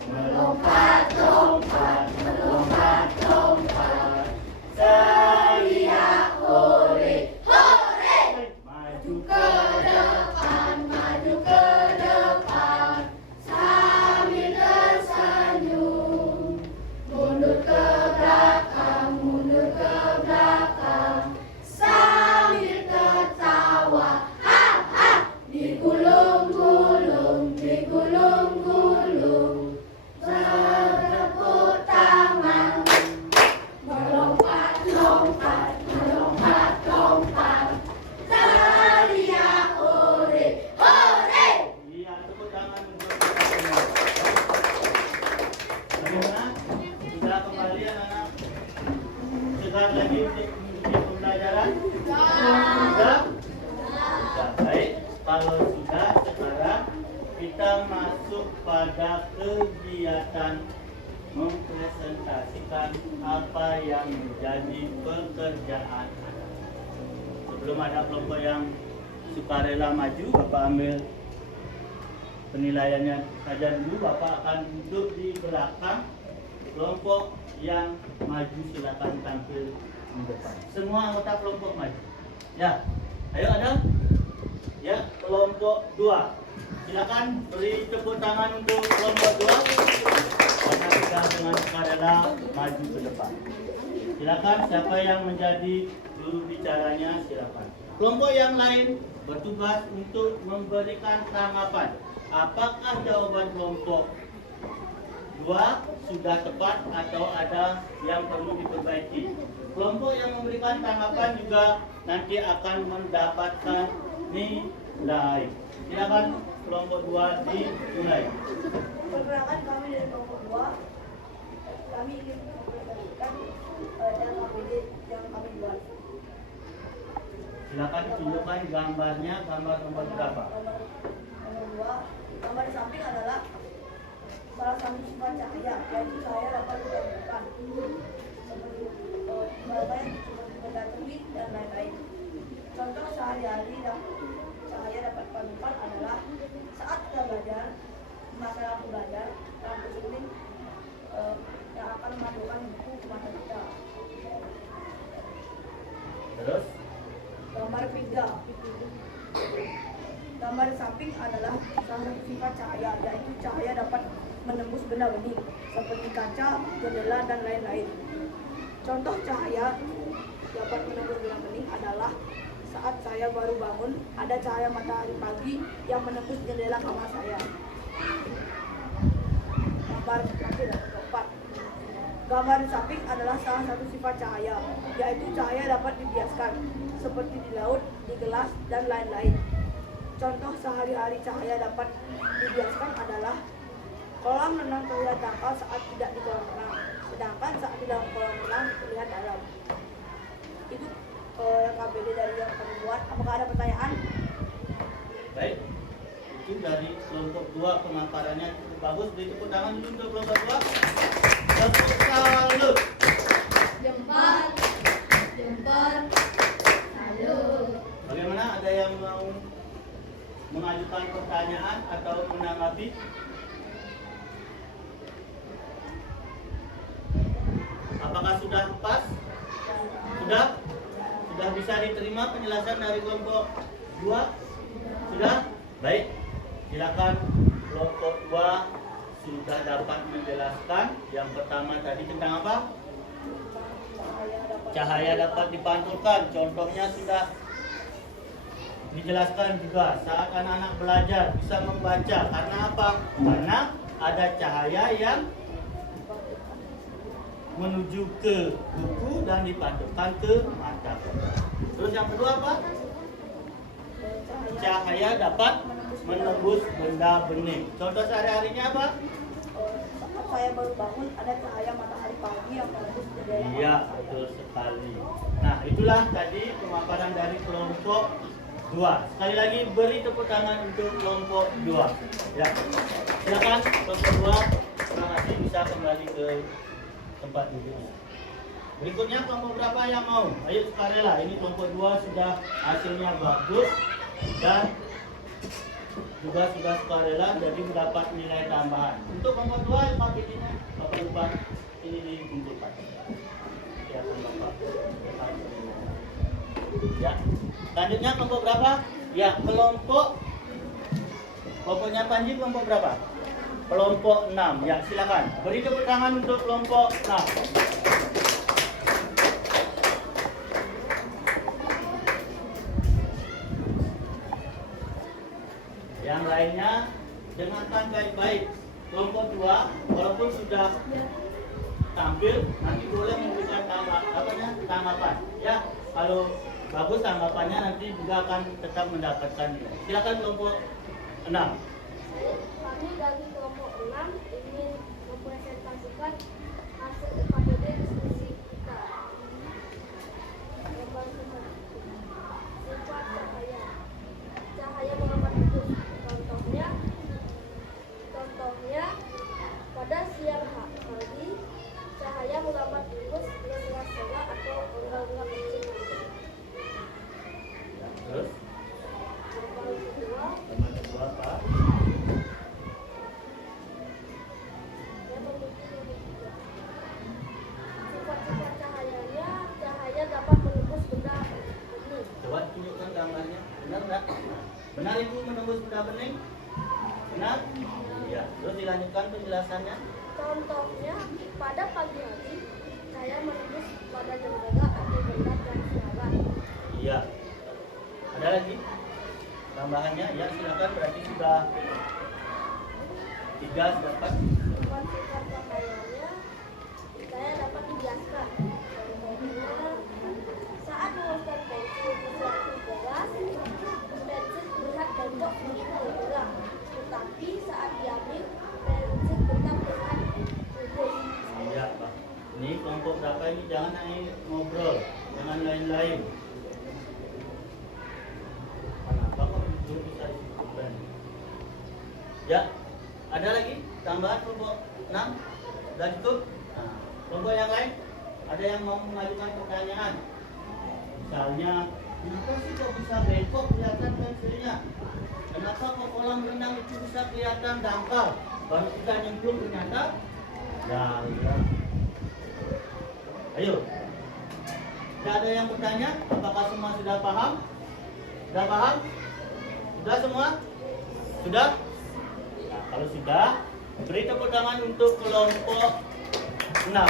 melompat-lompat, melompat-lompat, teriak hore, hore! Maju ke depan, maju ke depan, sambil tersenyum. Mundur ke belakang, mundur ke belakang, sambil tertawa. Ha ha, digulung-gulung, digulung-gulung, bertepuk tangan, melompat-lompat, melompat-lompat, teriak hore, hore! Iya, tepuk tangan untuk kita. Bagaimana? Sudah kembali anak-anak? Segar lagi untuk mengikuti pembelajaran? Sudah? Sudah. Baik, kalau sudah, sekarang kita masuk pada kegiatan mempresentasikan apa yang menjadi pekerjaan anak. Sebelum ada kelompok yang sukarela maju, Bapak ambil penilaiannya saja dulu. Bapak akan duduk di belakang. Kelompok yang maju silakan tampil di depan. Semua anggota kelompok maju. Ya, ayo ada. Ya, kelompok 2. Silakan beri tepuk tangan untuk kelompok 2. Karena kita dengan sukarela maju ke depan. Silakan siapa yang menjadi juru bicaranya, silakan. Kelompok yang lain bertugas untuk memberikan tanggapan. Apakah jawaban kelompok 2 sudah tepat atau ada yang perlu diperbaiki? Kelompok yang memberikan tanggapan juga nanti akan mendapatkan nilai. Silakan kelompok 2 dimulai. Perkenalkan kami dari kelompok 2. Kami ingin mempresentasikan LKPD yang kami buat. Silakan tunjukkan gambarnya, gambar nomor berapa? Nomor 2, gambar di samping adalah salah satu sifat cahaya, yaitu cahaya dapat digambarkan seperti benda terbit dan lain-lain. Contoh sehari-hari cahaya dapat dipadukan adalah saat kita belajar, masa lampu belajar, lampu kuning yang akan memadamkan buku ke mata kita. Terus? Gambar 3. Gambar di samping adalah salah satu sifat cahaya, yaitu cahaya dapat menembus benda bening seperti kaca, jendela, dan lain-lain. Contoh cahaya dapat menembus benda bening adalah saat saya baru bangun, ada cahaya matahari pagi yang menembus jendela kamar saya. Gambar terakhir, keempat. Gambar di samping adalah salah satu sifat cahaya, yaitu cahaya dapat dibiaskan seperti di laut, di gelas, dan lain-lain. Contoh sehari-hari cahaya dapat dibiaskan adalah kolam renang terlihat dangkal saat tidak di kolam renang, sedangkan saat di dalam kolam renang terlihat dalam. Itu KBD dari yang kami buat. Apakah ada pertanyaan? Baik, itu dari kelompok 2 pemaparannya cukup bagus. Beri tepuk tangan dulu untuk kelompok 2. Tepuk salut. Jempol, jempol, salut. Bagaimana, ada yang mau mengajukan pertanyaan atau menanggapi? sudah pas? Sudah? Sudah bisa diterima penjelasan dari kelompok 2? Sudah? Baik. Silakan kelompok 2 sudah dapat menjelaskan. Yang pertama tadi tentang apa? Cahaya dapat dipantulkan. Contohnya sudah dijelaskan juga saat anak-anak belajar bisa membaca. Karena apa? Karena ada cahaya yang menuju ke buku dan dipantulkan ke mata. Terus yang kedua apa? Cahaya dapat menembus benda bening. Contoh sehari-harinya apa? Saat saya baru bangun ada cahaya matahari pagi yang menembus jendela. Iya, betul sekali. Nah, itulah tadi pemaparan dari kelompok 2. Sekali lagi beri tepuk tangan untuk kelompok 2. Ya. Silakan kelompok 2. Terima kasih bisa kembali ke tempat duduknya. Berikutnya kelompok berapa yang mau? Ayo sukarela. Ini kelompok 2 sudah hasilnya bagus dan juga sudah sukarela jadi mendapat nilai tambahan. Untuk kelompok 2 paketnya Bapak lupa ini dikumpulkan. Ya, Bapak. Ya. Selanjutnya kelompok berapa? Ya, kelompoknya Panji kelompok berapa? Kelompok 6. Ya, silakan. Beri tepuk tangan untuk kelompok 6. Yang lainnya dengarkan baik-baik. Kelompok 2 walaupun sudah tampil nanti boleh memberikan tanggapan. Ya, kalau bagus tanggapannya nanti juga akan tetap mendapatkan nilai. Silakan kelompok 6. Kami dari kelompok 6 ingin mempresentasikan hasil KPD diskusi kita. Sifat cahaya. Cahaya melambat itu. Contohnya pada siang hari cahaya melambat tikus dengan sela atau unggah-unggah kecil. Terus Yang kedua, apa? sifat-sifat cahayanya, cahaya dapat menembus benda bening. Coba tunjukkan gambarnya. Benar enggak? Benar itu menembus benda bening? Benar? Iya. Terus dilanjutkan penjelasannya. Contohnya, pada pagi hari, cahaya menembus pada jendela atau benda transparan. Iya. Ada lagi tambahannya? Ya, silakan. Berarti sudah 3 dapat. Sifat-sifat cahayanya, cahaya dapat dibiaskan. Contohnya, saat mengusap pensil di suatu gelas, pensil terlihat bengkok begitu bergerak. Tetapi saat diambil, pensil tetap terlihat lurus. Iya, Pak. Ini kelompok berapa ini? Jangan hanya ngobrol dengan lain-lain. Kenapa kok itu bisa disebutkan? Ya, ada lagi tambahan kelompok 6? Sudah cukup? Nah, kelompok yang lain? Ada yang mau mengajukan pertanyaan? Misalnya, kenapa sih kok bisa bengkok kelihatan pensilnya? Kenapa kok kolam renang itu bisa kelihatan dangkal? Baru kita nyemplung ternyata dalam. Ayo. Tidak ada yang bertanya? Apakah semua sudah paham? Sudah paham? Sudah semua? Sudah? Nah, kalau sudah, beri tepuk tangan untuk kelompok 6.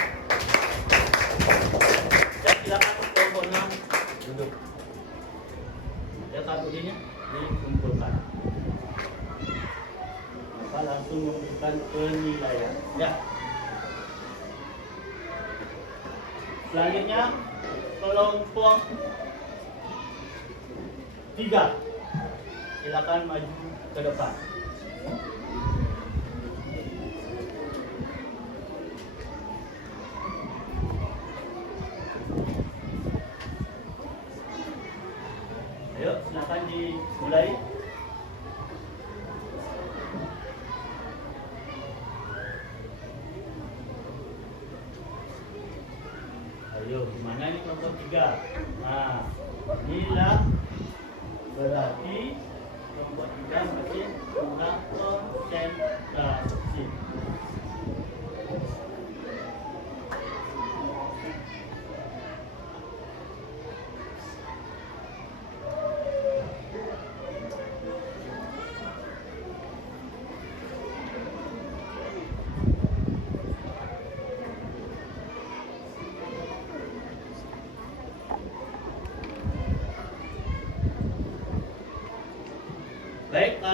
Dan silakan kelompok 6 duduk. Ya, KPD-nya dikumpulkan. Maka langsung memberikan penilaian. Ya. Selanjutnya kelompok 3. Silakan maju ke depan. Ayo, silakan dimulai. Ayo, gimana ini kelompok 3? Nah, inilah berarti kelompok 3 masih kurang konsentrasi.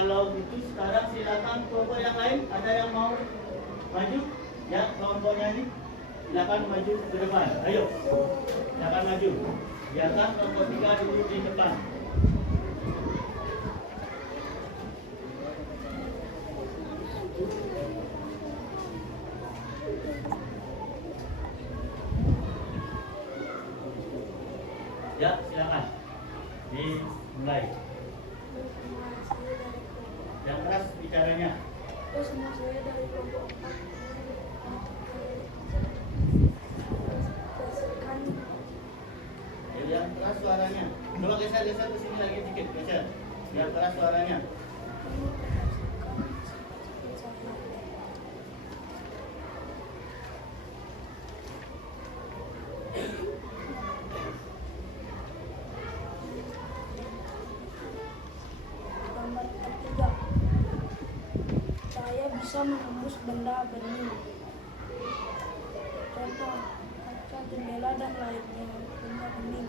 kalau gitu sekarang silakan kelompok yang lain, ada yang mau maju? Ya, kelompoknya ini silakan maju ke depan. Ayo, silakan maju. Biarkan kelompok 3 duduk di depan. Ya, silakan. Dimulai. Yang keras bicaranya. Bersama saya dari kelompok 4 berdasarkan Yang keras suaranya. Coba geser ke sini lagi dikit, geser. Yang keras suaranya. gambar ketiga. Cahaya bisa menembus benda bening. Contoh, kaca jendela dan lainnya benda bening.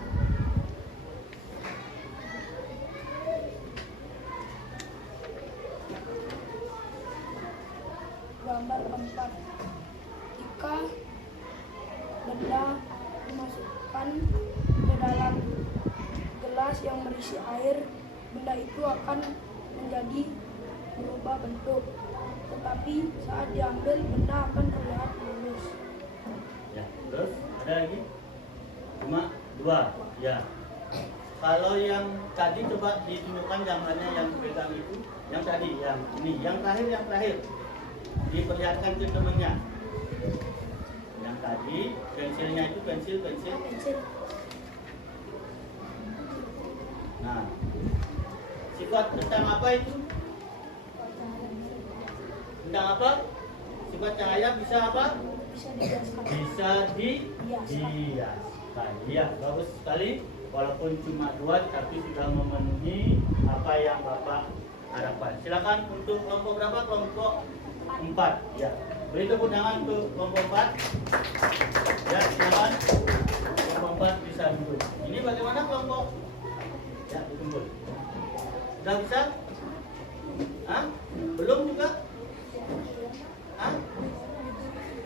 Gambar keempat. Jika benda dimasukkan ke dalam gelas yang berisi air, benda itu akan menjadi berubah bentuk. Tetapi saat diambil, benda akan terlihat mulus. Ya, terus ada lagi? Cuma 2. Ya. Kalau yang tadi coba ditunjukkan gambarnya yang pegang itu, yang tadi, yang ini, yang terakhir. Diperlihatkan ke temannya. Yang tadi pensilnya itu pensil. Pensil. Nah, sifat tentang apa itu? Tentang apa? Sifat cahaya bisa apa? Bisa dijelaskan. Bisa dihiaskan. Iya, bagus sekali. Walaupun cuma 2, tapi sudah memenuhi apa yang Bapak harapkan. Silakan untuk kelompok berapa? Kelompok 4. Ya. Beri tepuk tangan untuk kelompok 4. Ya, silakan. Kelompok 4 bisa duduk. Ini bagaimana kelompok? Ya, dikumpul. Sudah bisa? Hah? Belum juga? Hah?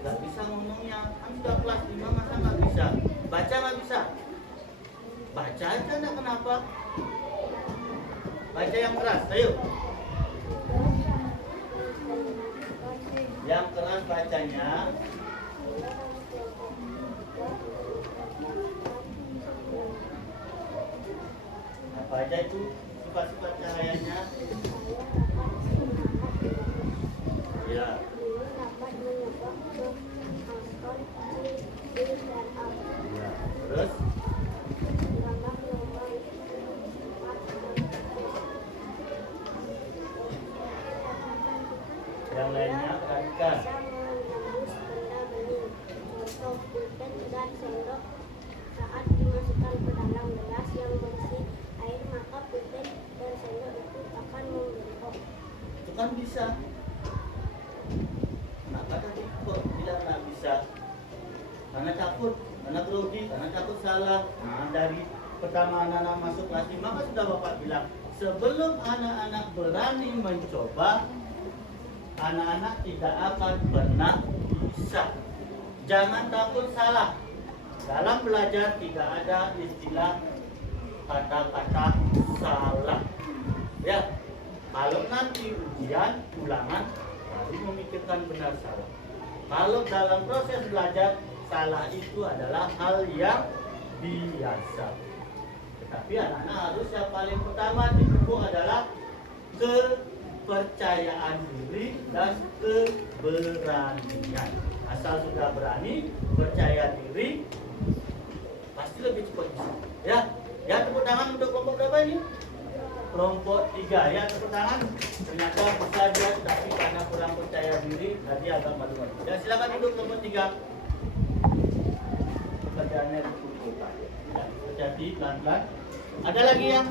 Gak bisa ngomongnya. Kan sudah kelas 5, masa nggak bisa? Baca nggak bisa? Baca aja, enggak kenapa? Baca yang keras, ayo. Yang keras bacanya. Apa aja itu sifat-sifat cahayanya? Ya. Dapat menyebabkan askon di dan A. Ya. Terus Gambar nomor 4 yang lainnya perhatikan. bisa menembus benda bening. Contoh, pulpen dan sendok saat dimasukkan ke dalam gelas yang berisi air, maka pulpen dan sendok itu akan membengkak. Itu kan bisa. Kenapa tadi kok bilang nggak bisa? Karena takut, karena grogi, karena takut salah. Nah, dari pertama anak-anak masuk kelas 5 kan sudah Bapak bilang, sebelum anak-anak berani mencoba, anak-anak tidak akan pernah bisa. Jangan takut salah. Dalam belajar tidak ada istilah kata-kata salah. Ya, kalau nanti ujian, ulangan, baru memikirkan benar salah. Kalau dalam proses belajar, salah itu adalah hal yang biasa. Tetapi anak-anak harus yang paling pertama dipupuk adalah kepercayaan diri dan keberanian. Asal sudah berani, percaya diri, pasti lebih cepat bisa. Ya, ya, tepuk tangan untuk kelompok berapa ini? Kelompok 3, ya, tepuk tangan. Ternyata bisa dia, tapi karena kurang percaya diri, tadi agak malu-malu. Ya, silakan duduk kelompok 3. Pekerjaannya dikumpulkan. Ya, hati-hati, pelan-pelan. Ada lagi yang?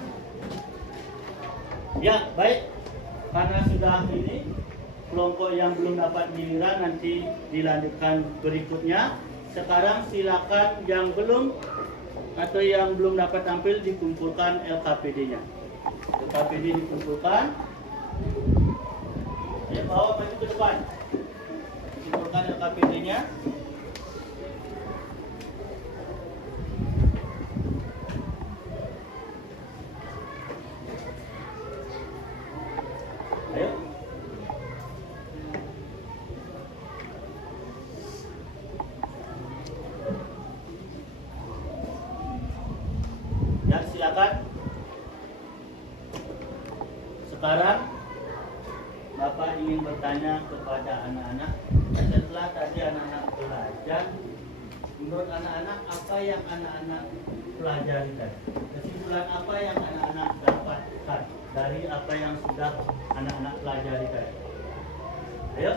Ya, baik. Karena sudah ini, kelompok yang belum dapat giliran nanti dilanjutkan berikutnya. Sekarang silakan yang belum atau yang belum dapat tampil dikumpulkan LKPD-nya. LKPD dikumpulkan. Ya, bawa maju ke depan. Simpulkan LKPD-nya. Ayo. Ya, silakan. Sekarang Bapak ingin bertanya kepada anak-anak, setelah tadi anak-anak belajar, menurut anak-anak apa yang anak-anak pelajari tadi? Kesimpulan apa yang anak-anak dapatkan dari apa yang sudah anak-anak pelajari tadi? Ayo.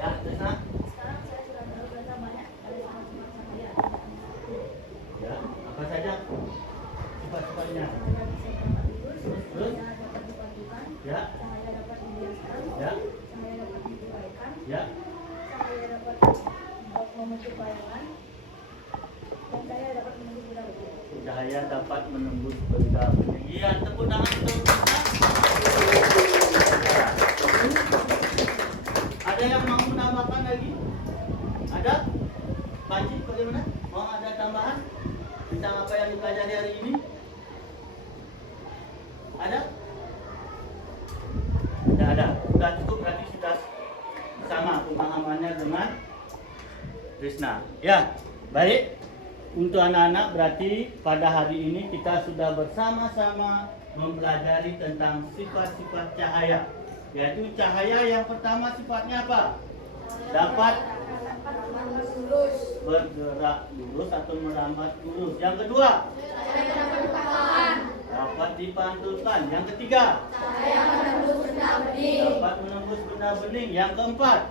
Ya, Tresna. Sekarang saya sudah tahu berapa banyak dari sifat-sifat cahaya. Ya, apa saja sifat-sifatnya? Cahaya bisa dapat lurus, Terus? cahaya dapat dipadukan, Ya, cahaya dapat dibiaskan, ya, cahaya dapat diuraikan, ya. cahaya dapat membentuk bayangan, dan cahaya dapat menembus benda-benda. Cahaya dapat menembus benda bening. Iya, tepuk tangan untuk Tresna. Ada yang mau menambahkan lagi? Ada? Panji, bagaimana? Mau ada tambahan tentang apa yang dipelajari hari ini? Ada? Tidak ada. Sudah cukup, berarti sudah sama pemahamannya dengan Tresna. Ya, baik. Untuk anak-anak berarti pada hari ini kita sudah bersama-sama mempelajari tentang sifat-sifat cahaya. Yaitu cahaya yang pertama sifatnya apa? Dapat bergerak lurus atau merambat lurus. Yang kedua, dapat dipantulkan. Yang ketiga, dapat menembus benda bening. Yang keempat,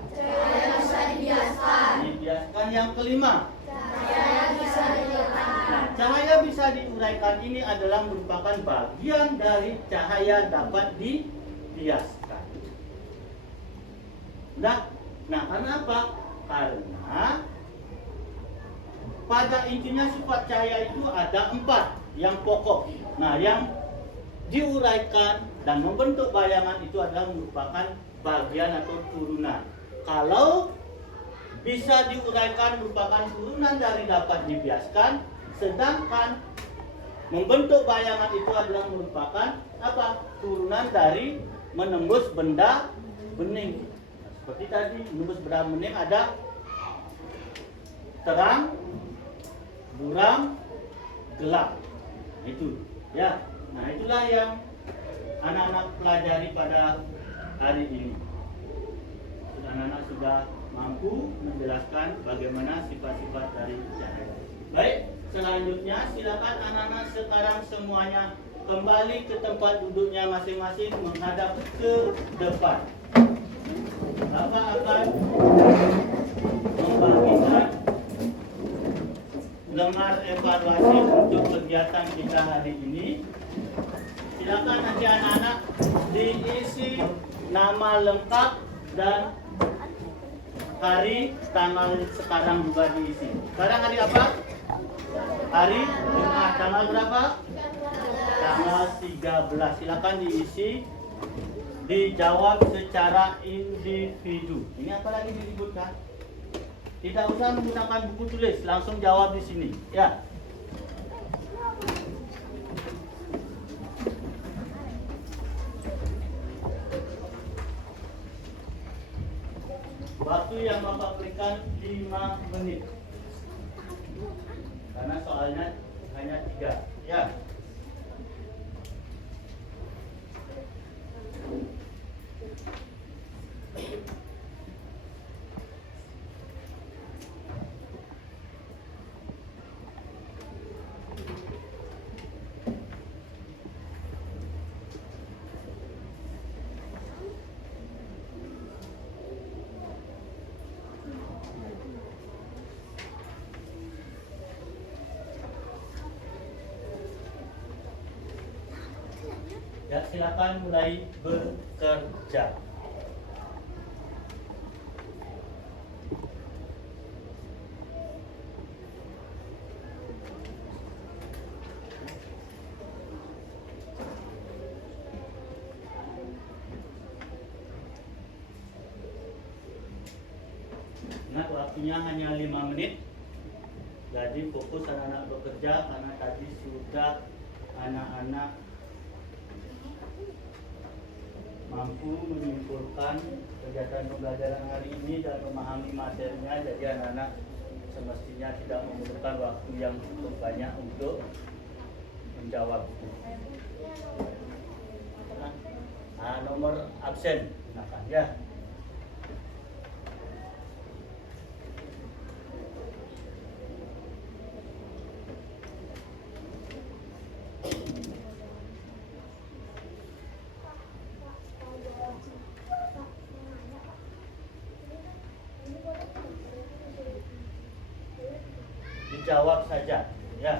dibiaskan. Yang kelima, cahaya bisa diuraikan. Ini adalah merupakan bagian dari cahaya dapat dibiaskan. Nah, karena apa? Karena pada intinya sifat cahaya itu ada 4 yang pokok. Nah, yang diuraikan dan membentuk bayangan itu adalah merupakan bagian atau turunan. Kalau bisa diuraikan merupakan turunan dari dapat dibiaskan, sedangkan membentuk bayangan itu adalah merupakan apa? Turunan dari menembus benda bening. Seperti tadi, menembus benda bening ada terang, buram, gelap. Itu, ya. Nah, itulah yang anak-anak pelajari pada hari ini. Anak-anak sudah mampu menjelaskan bagaimana sifat-sifat dari cahaya. Baik, selanjutnya silakan anak-anak sekarang semuanya kembali ke tempat duduknya masing-masing menghadap ke depan. Bapak akan membagikan lembar evaluasi untuk kegiatan kita hari ini. Silakan nanti anak-anak diisi nama lengkap dan hari tanggal sekarang juga diisi. Sekarang hari apa? Hari Jumat. Tanggal berapa? Tanggal 13. Silakan diisi. Dijawab secara individu. Ini apa lagi diributkan? Tidak usah menggunakan buku tulis, langsung jawab di sini. Ya. Waktu yang Bapak berikan 5 menit. Karena soalnya hanya 3. Ya. Ya, silakan mulai bekerja. Ingat waktunya hanya 5 menit. Jadi fokus anak-anak bekerja karena tadi sudah anak-anak mampu menyimpulkan kegiatan pembelajaran hari ini dan memahami materinya. Jadi anak-anak semestinya tidak memerlukan waktu yang cukup banyak untuk menjawab. Nomor absen, gunakan ya. Dijawab saja, ya.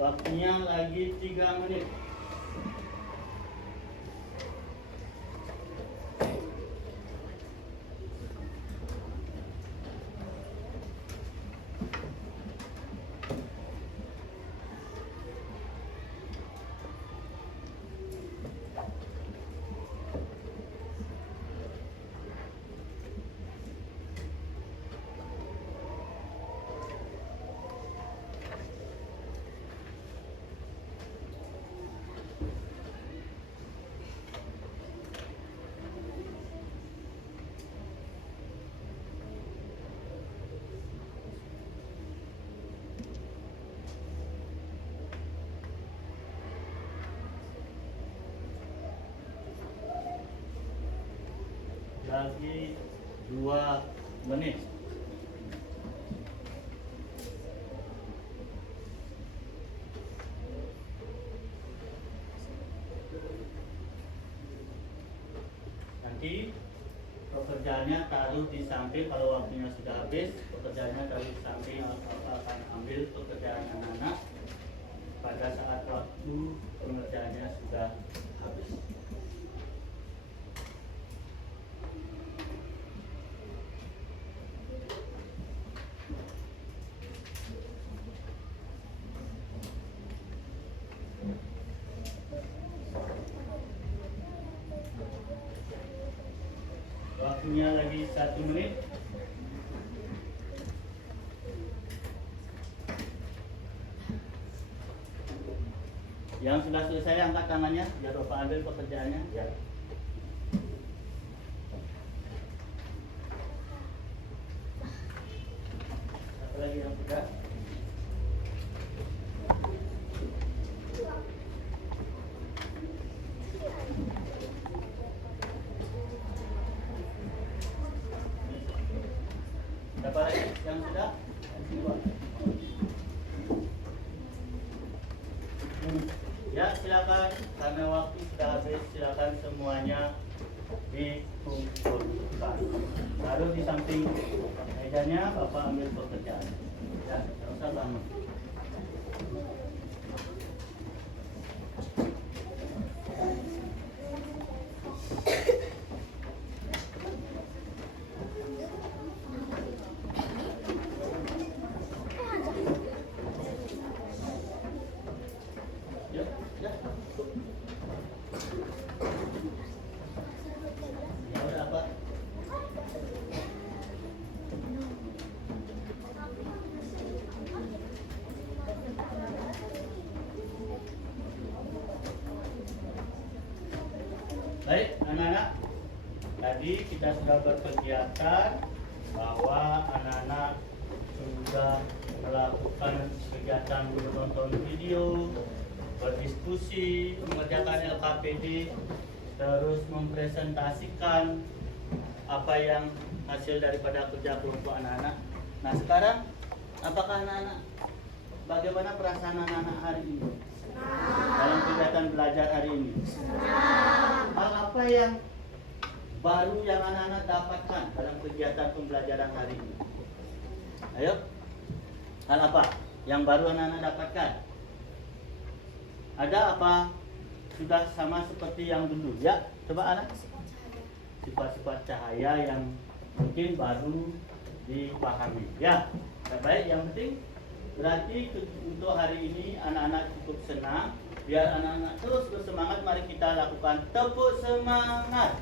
Waktunya lagi 3 menit. Lagi 2 menit. Nanti pekerjaannya taruh di samping. Kalau waktunya sudah habis, pekerjaannya taruh di samping. Bapak akan ambil pekerjaan anak-anak pada saat waktu pengerjaannya sudah habis. Waktunya lagi 1 menit. Yang sudah selesai angkat tangannya, biar Bapak ambil pekerjaannya. Ya. Satu lagi yang sudah. Siapa lagi yang sudah? Ya, silakan. Karena waktu sudah habis, silakan semuanya dikumpulkan. Taruh di samping mejanya, Bapak ambil pekerjaan. Ya, tidak usah bangun. Ya, ya. Ya udah, Pak. Baik, anak-anak. Tadi kita sudah berkegiatan bahwa anak-anak sudah melakukan kegiatan menonton video, berdiskusi, mengerjakan LKPD, terus mempresentasikan apa yang hasil daripada kerja kelompok anak-anak. Nah sekarang, apakah anak-anak, bagaimana perasaan anak-anak hari ini? Dalam kegiatan belajar hari ini? Hal apa yang baru yang anak-anak dapatkan dalam kegiatan pembelajaran hari ini? Ayo, hal apa yang baru anak-anak dapatkan? Ada apa? Sudah sama seperti yang dulu? Ya, coba anak. Sifat-sifat cahaya yang mungkin baru dipahami. Ya, baik. Yang penting berarti untuk hari ini anak-anak cukup senang. Biar anak-anak terus bersemangat, mari kita lakukan tepuk semangat.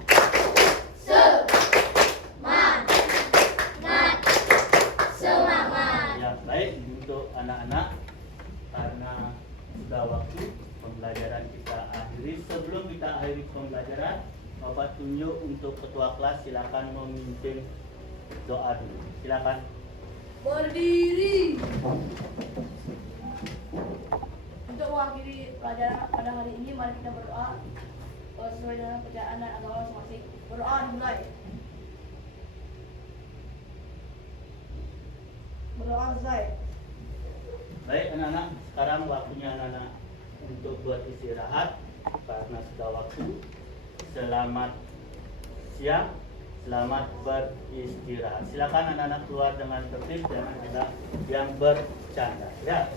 Semangat. Ya, baik untuk anak-anak, karena sudah waktu pembelajaran kita akhiri. Sebelum kita akhiri pembelajaran, Bapak tunjuk untuk ketua kelas, silakan memimpin doa dulu. Silakan. Berdiri. Untuk mengakhiri pelajaran pada hari ini, mari kita berdoa sesuai dengan percayaan dan agama masing-masing. Berdoa dimulai. Berdoa selesai. Baik anak-anak, sekarang waktunya anak-anak untuk buat istirahat karena sudah waktu. Selamat siang, selamat beristirahat. Silakan anak-anak keluar dengan tertib, jangan ada yang bercanda. Ya.